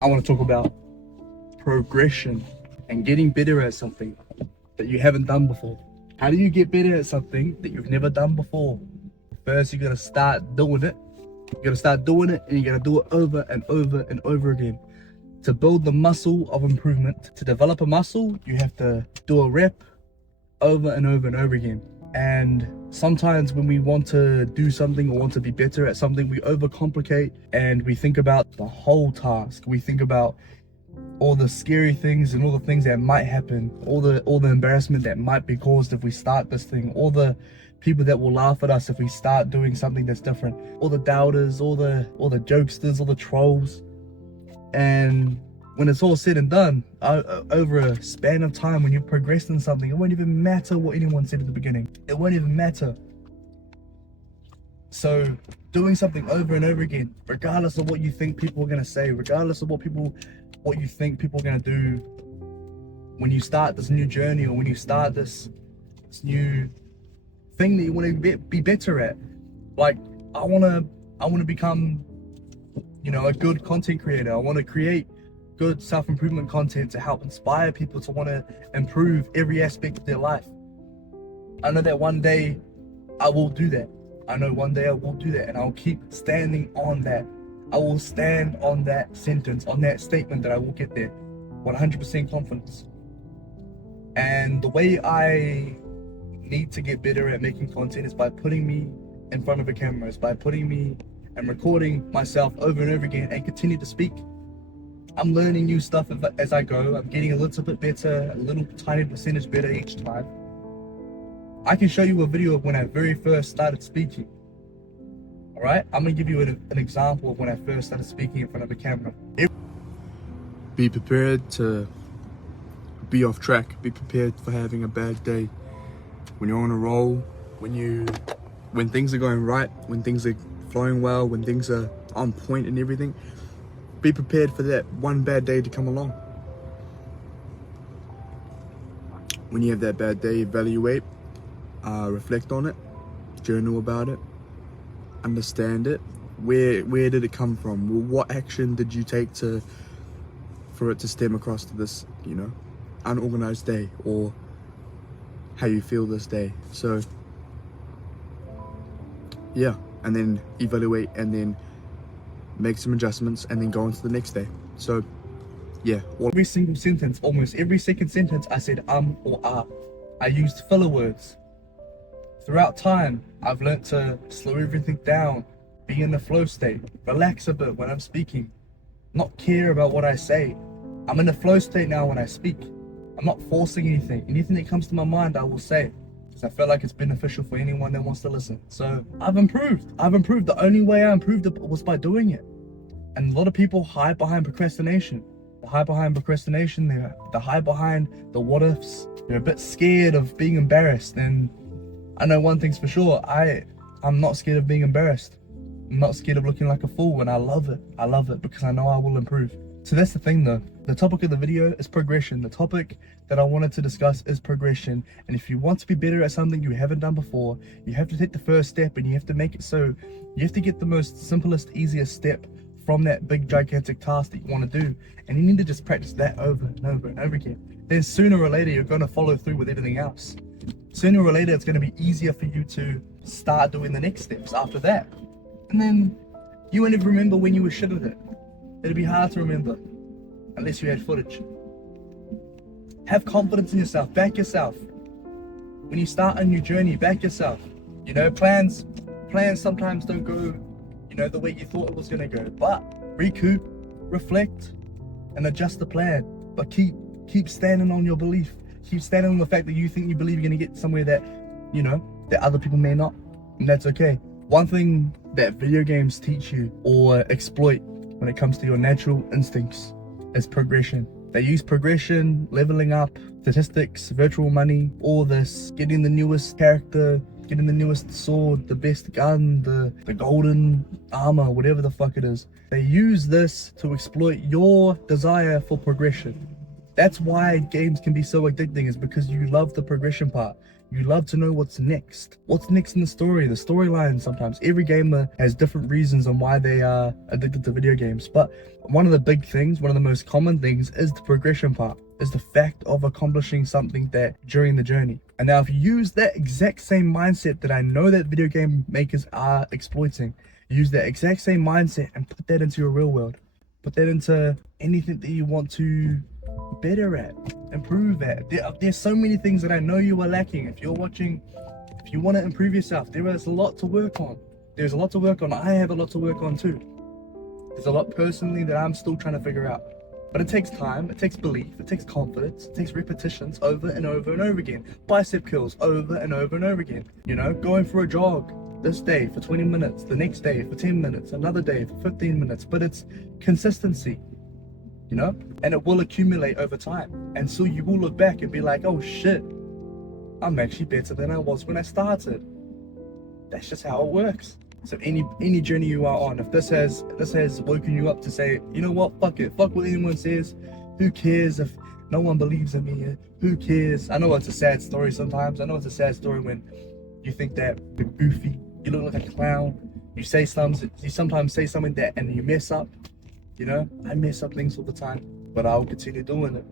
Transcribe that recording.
I want to talk about progression and getting better at something that you haven't done before. How do you get better at something that you've never done before? First, you gotta start doing it. You gotta start doing it, and you gotta do it over and over and over again. To build the muscle of improvement, to develop a muscle, you have to do a rep over and over and over again. And sometimes when we want to do something or want to be better at something, we overcomplicate and we think about the whole task. We think about all the scary things and all the things that might happen, all the embarrassment that might be caused if we start this thing, all the people that will laugh at us if we start doing something that's different, all the doubters, all the jokesters, all the trolls. And when it's all said and done, over a span of time, when you've progressed in something, it won't even matter what anyone said at the beginning. It won't even matter. So doing something over and over again, regardless of what you think people are going to say, regardless of what you think people are going to do, when you start this new journey or when you start this new thing that you want to be better at. Like, I want to become, a good content creator. I want to create good self-improvement content to help inspire people to want to improve every aspect of their life. I know that one day I will do that. I know one day I will do that, and I'll keep standing on that. I will stand on that sentence, on that statement that I will get there. 100% confidence. And the way I need to get better at making content is by putting me in front of a camera, is by putting me and recording myself over and over again and continue to speak. I'm learning new stuff as I go. I'm getting a little bit better, a little tiny percentage better each time. I can show you a video of when I very first started speaking. All right, I'm gonna give you an example of when I first started speaking in front of a camera. Be prepared to be off track. Be prepared for having a bad day. When you're on a roll, when things are going right, when things are flowing well, when things are on point and everything, be prepared for that one bad day to come along. When you have that bad day, evaluate, reflect on it, journal about it, understand it. Where did it come from? What action did you take for it to stem across to this, unorganized day, or how you feel this day? So yeah, and then evaluate, and then make some adjustments, and then go on to the next day. So yeah, every single sentence, almost every second sentence, I said or ah. I used filler words. Throughout time, I've learned to slow everything down, be in the flow state, relax a bit when I'm speaking, not care about what I say. I'm in the flow state now when I speak. I'm not forcing anything. Anything that comes to my mind, I will say, because I feel like it's beneficial for anyone that wants to listen. So I've improved. The only way I improved was by doing it. And a lot of people hide behind procrastination. They hide behind procrastination. They hide behind the what ifs. They're a bit scared of being embarrassed. And I know one thing's for sure. I'm not scared of being embarrassed. I'm not scared of looking like a fool, and I love it. I love it because I know I will improve. So that's the thing though. The topic of the video is progression. The topic that I wanted to discuss is progression. And if you want to be better at something you haven't done before, you have to take the first step, and you have to make it so you have to get the most simplest, easiest step from that big gigantic task that you want to do. And you need to just practice that over and over and over again. Then sooner or later, you're going to follow through with everything else. Sooner or later, it's going to be easier for you to start doing the next steps after that. And then you won't even remember when you were shit at it. It'll be hard to remember unless you had footage. Have confidence in yourself. Back yourself. When you start a new journey, back yourself. Plans sometimes don't go, the way you thought it was going to go. But recoup, reflect, and adjust the plan. But keep standing on your belief. Keep standing on the fact that you think you believe you're going to get somewhere that, that other people may not. And that's okay. One thing that video games teach you or exploit when it comes to your natural instincts is progression. They use progression, leveling up, statistics, virtual money, all this, getting the newest character, getting the newest sword, the best gun, the golden armor, whatever the fuck it is. They use this to exploit your desire for progression. That's why games can be so addicting, is because you love the progression part. You love to know what's next. What's next in the story, the storyline sometimes. Every gamer has different reasons on why they are addicted to video games. But one of the big things, one of the most common things is the progression part, is the fact of accomplishing something that during the journey. And now if you use that exact same mindset that I know that video game makers are exploiting, use that exact same mindset and put that into your real world. Put that into anything that you want to be better at, improve at. There's so many things that I know you are lacking. If you're watching, if you want to improve yourself, there is a lot to work on. There's a lot to work on. I have a lot to work on too. There's a lot personally that I'm still trying to figure out. But it takes time, it takes belief, it takes confidence, it takes repetitions over and over and over again. Bicep curls over and over and over again. You know, going for a jog this day for 20 minutes, the next day for 10 minutes, another day for 15 minutes. But it's consistency, you know, and it will accumulate over time. And so you will look back and be like, oh shit, I'm actually better than I was when I started. That's just how it works. So any journey you are on, if this has woken you up to say, you know what, fuck it, fuck what anyone says, who cares if no one believes in me, who cares? I know it's a sad story sometimes. I know it's a sad story when you think that you're goofy, you look like a clown, you sometimes say something that and you mess up. You know, I mess up things all the time, but I'll continue doing it.